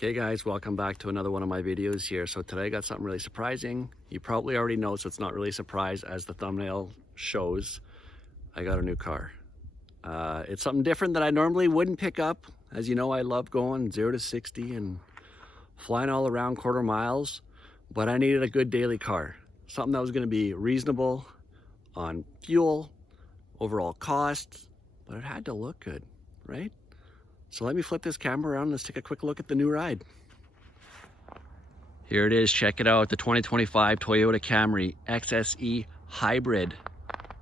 Okay guys, welcome back to another one of my videos here. So today I got something really surprising. You probably already know, so it's not really a surprise as the thumbnail shows. I got a new car. It's something different that I normally wouldn't pick up. As you know, I love going 0 to 60 and flying all around quarter miles, but I needed a good daily car. Something that was gonna be reasonable on fuel, overall cost, but it had to look good, right? So let me flip this camera around and let's take a quick look at the new ride. Here it is, check it out, the 2025 Toyota Camry XSE Hybrid.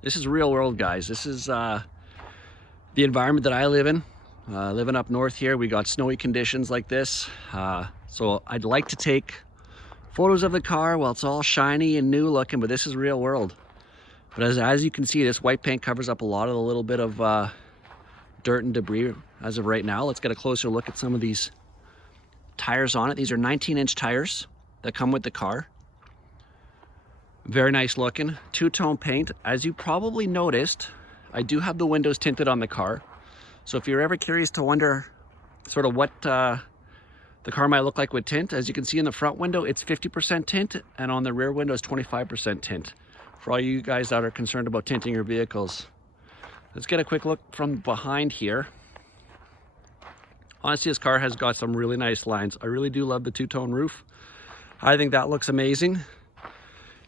This is real world, guys. This is the environment that I live in. Living up north here, we got snowy conditions like this. So I'd like to take photos of the car while it's all shiny and new looking, but this is real world. But as you can see, this white paint covers up a lot of the little bit of dirt and debris as of right now. Let's get a closer look at some of these tires on it. These are 19-inch tires that come with the car. Very nice looking, two-tone paint. As you probably noticed, I do have the windows tinted on the car. So if you're ever curious to wonder sort of what the car might look like with tint, as you can see in the front window, it's 50% tint, and on the rear window is 25% tint. For all you guys that are concerned about tinting your vehicles. Let's get a quick look from behind here. Honestly, this car has got some really nice lines. I really do love the two-tone roof. I think that looks amazing.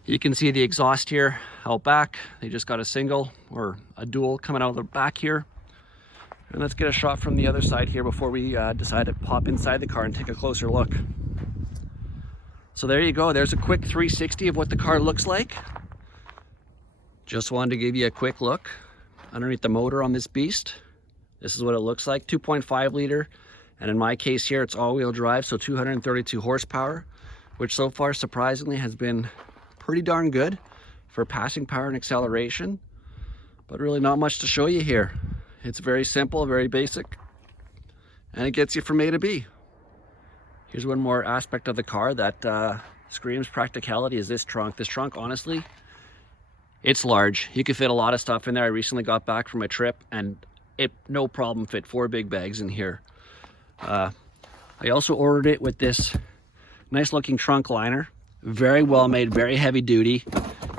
You can see the exhaust here out back. They just got a single or a dual coming out of the back here. And let's get a shot from the other side here before we decide to pop inside the car and take a closer look. So there you go. There's a quick 360 of what the car looks like. Just wanted to give you a quick look underneath the motor on this beast. This is what it looks like, 2.5 liter. And in my case here, it's all-wheel drive, so 232 horsepower, which so far surprisingly has been pretty darn good for passing power and acceleration, but really not much to show you here. It's very simple, very basic, and it gets you from A to B. Here's one more aspect of the car that screams practicality is this trunk. This trunk, honestly, it's large. You can fit a lot of stuff in there. I recently got back from a trip and it no problem fit 4 big bags in here. I also ordered it with this nice looking trunk liner. Very well made, very heavy duty.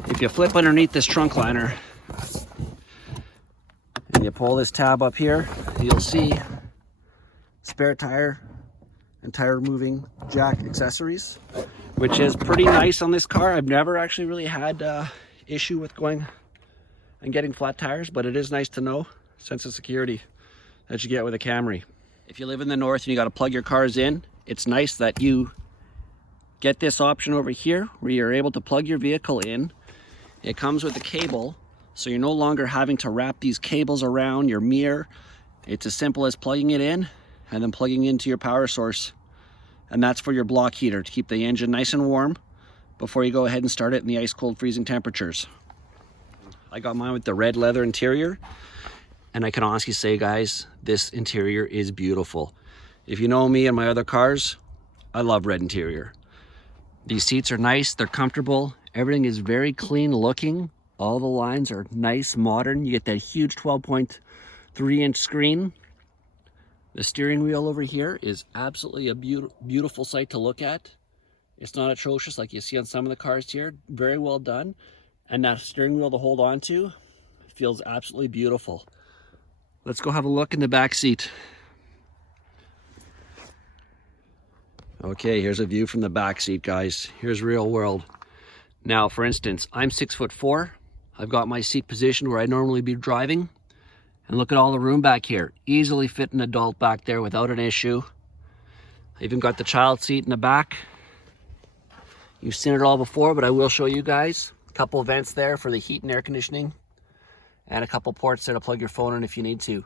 If you flip underneath this trunk liner and you pull this tab up here, you'll see spare tire and tire removing jack accessories, which is pretty nice on this car. I've never actually really had issue with going and getting flat tires, but it is nice to know, sense of security that you get with a Camry. If you live in the north and you got to plug your cars in, it's nice that you get this option over here where you're able to plug your vehicle in. It comes with a cable, so you're no longer having to wrap these cables around your mirror. It's as simple as plugging it in and then plugging into your power source, and that's for your block heater to keep the engine nice and warm before you go ahead and start it in the ice cold freezing temperatures. I got mine with the red leather interior, and I can honestly say, guys, this interior is beautiful. If you know me and my other cars, I love red interior. These seats are nice, they're comfortable, everything is very clean looking. All the lines are nice, modern. You get that huge 12.3-inch screen. The steering wheel over here is absolutely a beautiful sight to look at. It's not atrocious like you see on some of the cars here. Very well done. And that steering wheel to hold on to feels absolutely beautiful. Let's go have a look in the back seat. Okay, here's a view from the back seat, guys. Here's real world. Now, for instance, I'm 6'4". I've got my seat positioned where I normally be driving. And look at all the room back here. Easily fit an adult back there without an issue. I even got the child seat in the back. You've seen it all before, but I will show you guys. A couple vents there for the heat and air conditioning, and a couple ports there to plug your phone in if you need to.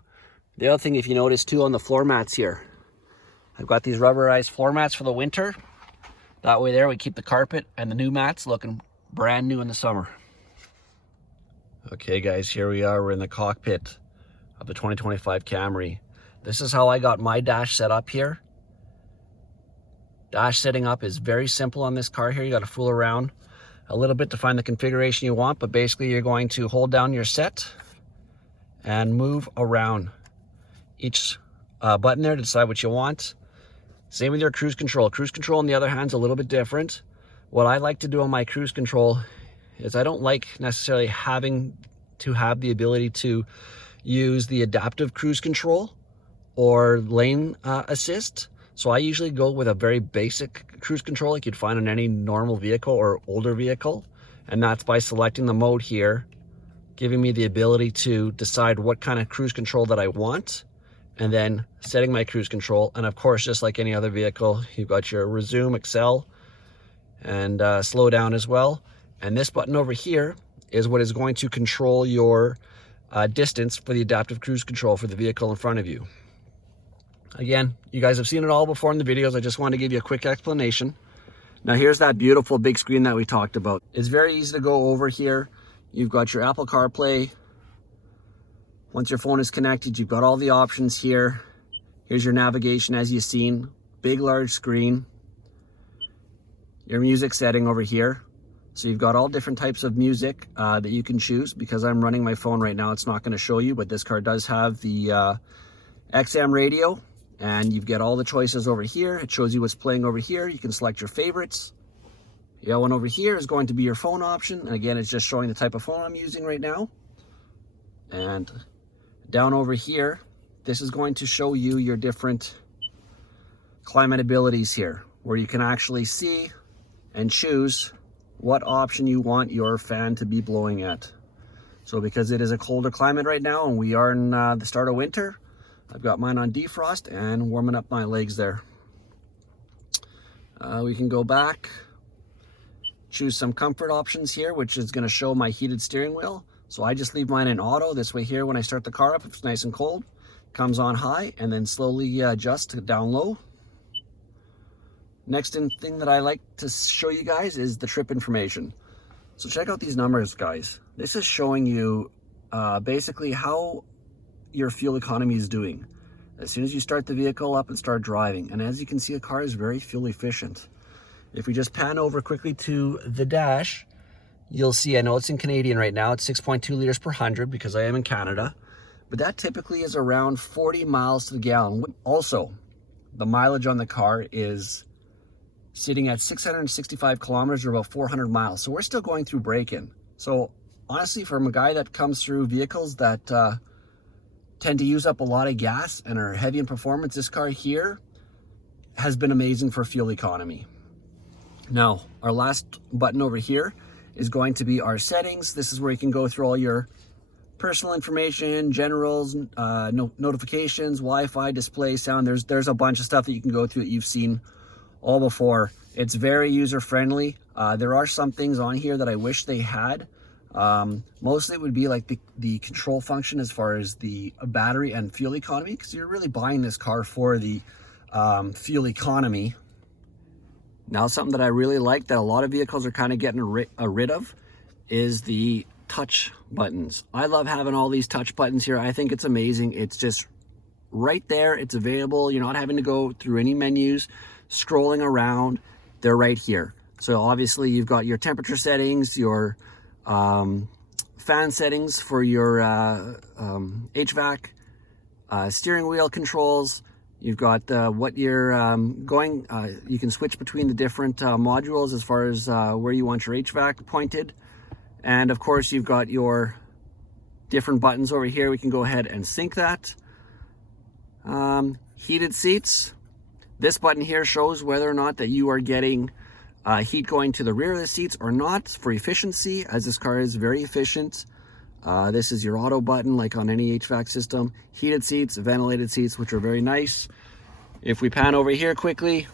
The other thing, if you notice too, on the floor mats here, I've got these rubberized floor mats for the winter. That way there we keep the carpet and the new mats looking brand new in the summer. Okay guys, here we are. We're in the cockpit of the 2025 Camry. This is how I got my dash set up here. Dash setting up is very simple on this car here. You got to fool around a little bit to find the configuration you want, but basically you're going to hold down your set and move around each button there to decide what you want. Same with your cruise control. Cruise control, on the other hand, is a little bit different. What I like to do on my cruise control is I don't like necessarily having to have the ability to use the adaptive cruise control or lane assist. So I usually go with a very basic cruise control like you'd find on any normal vehicle or older vehicle. And that's by selecting the mode here, giving me the ability to decide what kind of cruise control that I want, and then setting my cruise control. And of course, just like any other vehicle, you've got your resume, excel, and slow down as well. And this button over here is what is going to control your distance for the adaptive cruise control for the vehicle in front of you. Again, you guys have seen it all before in the videos. I just want to give you a quick explanation. Now here's that beautiful big screen that we talked about. It's very easy to go over here. You've got your Apple CarPlay. Once your phone is connected, you've got all the options here. Here's your navigation as you've seen. Big, large screen. Your music setting over here. So you've got all different types of music that you can choose. Because I'm running my phone right now, it's not going to show you, but this car does have the XM radio. And you've got all the choices over here. It shows you what's playing over here. You can select your favorites. The other one over here is going to be your phone option. And again, it's just showing the type of phone I'm using right now. And down over here, this is going to show you your different climate abilities here, where you can actually see and choose what option you want your fan to be blowing at. So because it is a colder climate right now and we are in the start of winter, I've got mine on defrost and warming up my legs there. We can go back, choose some comfort options here, which is going to show my heated steering wheel. So I just leave mine in auto. This way here, when I start the car up, if it's nice and cold, comes on high and then slowly adjust to down low. Next thing that I like to show you guys is the trip information. So check out these numbers, guys. This is showing you basically how your fuel economy is doing as soon as you start the vehicle up and start driving. And as you can see, the car is very fuel efficient. If we just pan over quickly to the dash, you'll see, I know it's in Canadian right now, it's 6.2 liters per 100 because I am in Canada, but that typically is around 40 miles to the gallon. Also, the mileage on the car is sitting at 665 kilometers or about 400 miles. So we're still going through break-in. So honestly, from a guy that comes through vehicles that tend to use up a lot of gas and are heavy in performance, this car here has been amazing for fuel economy. Now, our last button over here is going to be our settings. This is where you can go through all your personal information, generals, notifications, Wi-Fi, display, sound. There's a bunch of stuff that you can go through that you've seen all before. It's very user-friendly. There are some things on here that I wish they had. Mostly it would be like the control function as far as the battery and fuel economy, because you're really buying this car for the fuel economy. Now, something that I really like that a lot of vehicles are kind of getting rid of is the touch buttons. I love having all these touch buttons here. I think it's amazing. It's just right there. It's available. You're not having to go through any menus, scrolling around. They're right here. So obviously you've got your temperature settings, your fan settings for your HVAC, steering wheel controls. You've got what you're going, you can switch between the different modules as far as where you want your HVAC pointed. And of course, you've got your different buttons over here. We can go ahead and sync that. Heated seats. This button here shows whether or not that you are getting heat going to the rear of the seats or not for efficiency, as this car is very efficient. This is your auto button, like on any HVAC system. Heated seats, ventilated seats, which are very nice. If we pan over here quickly,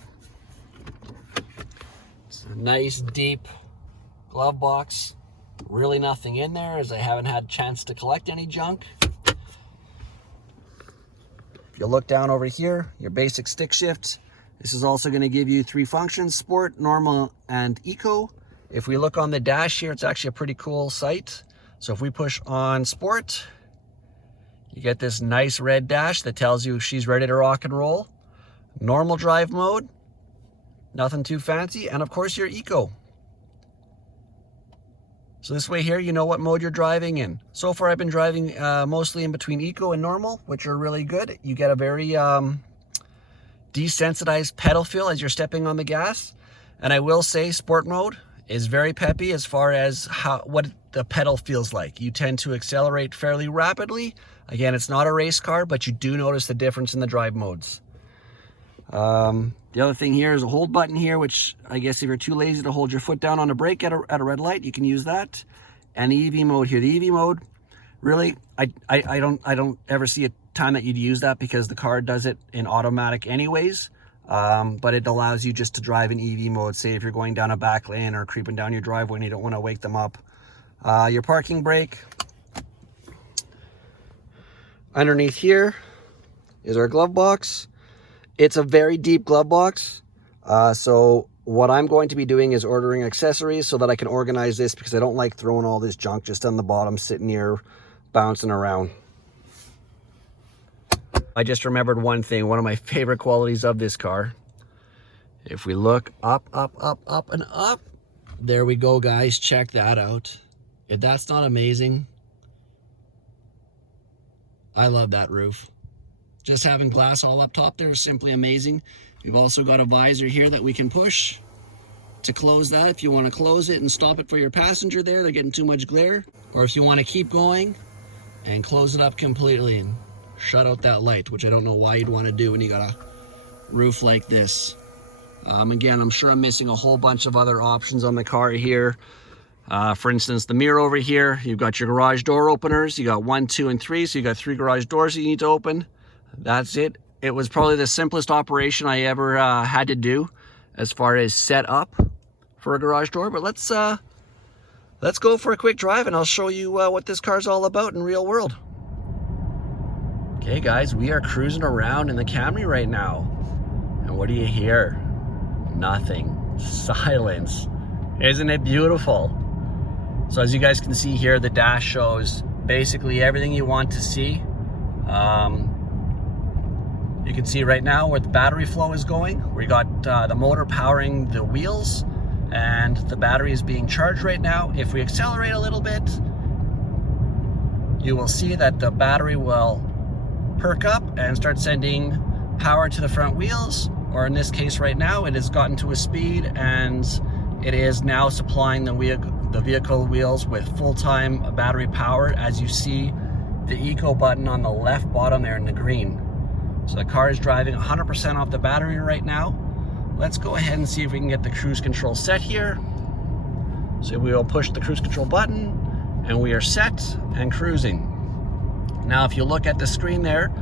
it's a nice deep glove box. Really nothing in there, as I haven't had a chance to collect any junk. If you look down over here, your basic stick shift. This is also going to give you 3 functions: Sport, Normal, and Eco. If we look on the dash here, it's actually a pretty cool sight. So if we push on Sport, you get this nice red dash that tells you she's ready to rock and roll. Normal drive mode, nothing too fancy. And of course your Eco. So this way here, you know what mode you're driving in. So far I've been driving mostly in between Eco and Normal, which are really good. You get a very desensitized pedal feel as you're stepping on the gas. And I will say sport mode is very peppy as far as what the pedal feels like. You tend to accelerate fairly rapidly. Again, it's not a race car, but you do notice the difference in the drive modes. The other thing here is a hold button here, which I guess if you're too lazy to hold your foot down on a brake at a red light, you can use that. And the EV mode here. The EV mode, really, I don't ever see a time that you'd use that because the car does it in automatic anyways. But it allows you just to drive in EV mode, say if you're going down a back lane or creeping down your driveway and you don't want to wake them up. Your parking brake. Underneath here is our glove box. It's a very deep glove box. So what I'm going to be doing is ordering accessories so that I can organize this, because I don't like throwing all this junk just on the bottom sitting here bouncing around. I just remembered one thing, one of my favorite qualities of this car. If we look up, up, up, up, and up, there we go, guys. Check that out. If that's not amazing, I love that roof. Just having glass all up top there is simply amazing. We've also got a visor here that we can push to close that if you want to close it and stop it for your passenger there. They're getting too much glare. Or if you want to keep going and close it up completely and shut out that light, which I don't know why you'd want to do when you got a roof like this. Again, I'm sure I'm missing a whole bunch of other options on the car here. For instance, the mirror over here, you've got your garage door openers. You got 1, 2, and 3, so you got 3 garage doors that you need to open. That's it. It was probably the simplest operation I ever had to do as far as set up for a garage door. But let's go for a quick drive and I'll show you what this car's all about in real world. Okay guys, we are cruising around in the Camry right now. And what do you hear? Nothing. Silence. Isn't it beautiful? So as you guys can see here, the dash shows basically everything you want to see. You can see right now where the battery flow is going. We got the motor powering the wheels and the battery is being charged right now. If we accelerate a little bit, you will see that the battery will perk up and start sending power to the front wheels, or in this case right now, it has gotten to a speed and it is now supplying the vehicle wheels with full-time battery power, as you see the eco button on the left bottom there in the green. So the car is driving 100% off the battery right now. Let's go ahead and see if we can get the cruise control set here. So we will push the cruise control button and we are set and cruising. Now, if you look at the screen there,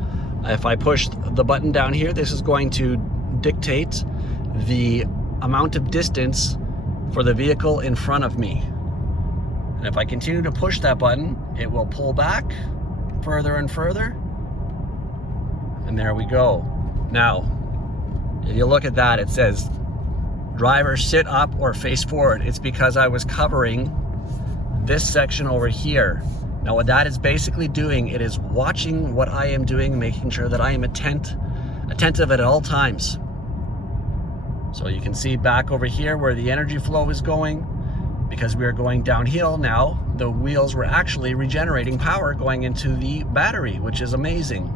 if I push the button down here, this is going to dictate the amount of distance for the vehicle in front of me. And if I continue to push that button, it will pull back further and further. And there we go. Now, if you look at that, it says driver sit up or face forward. It's because I was covering this section over here. Now what that is basically doing, it is watching what I am doing, making sure that I am attentive at all times. So you can see back over here where the energy flow is going. Because we are going downhill now, the wheels were actually regenerating power going into the battery, which is amazing.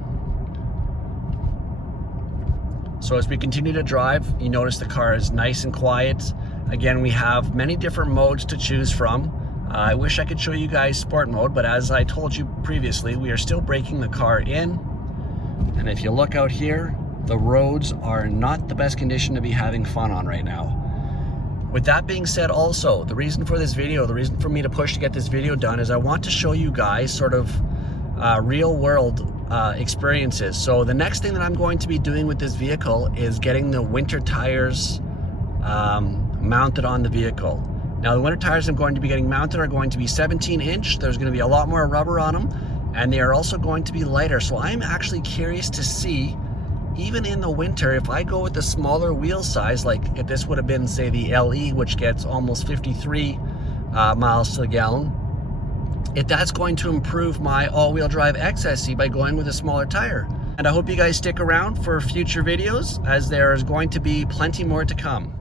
So as we continue to drive, you notice the car is nice and quiet. Again, we have many different modes to choose from. I wish I could show you guys sport mode, but as I told you previously, we are still breaking the car in. And if you look out here, the roads are not the best condition to be having fun on right now. With that being said, also, the reason for this video, the reason for me to push to get this video done is I want to show you guys sort of real world experiences. So the next thing that I'm going to be doing with this vehicle is getting the winter tires mounted on the vehicle. Now the winter tires I'm going to be getting mounted are going to be 17-inch. There's going to be a lot more rubber on them, and they are also going to be lighter. So I'm actually curious to see, even in the winter, if I go with the smaller wheel size, like if this would have been, say, the LE, which gets almost 53 miles to the gallon, if that's going to improve my all-wheel drive XSE by going with a smaller tire. And I hope you guys stick around for future videos, as there is going to be plenty more to come.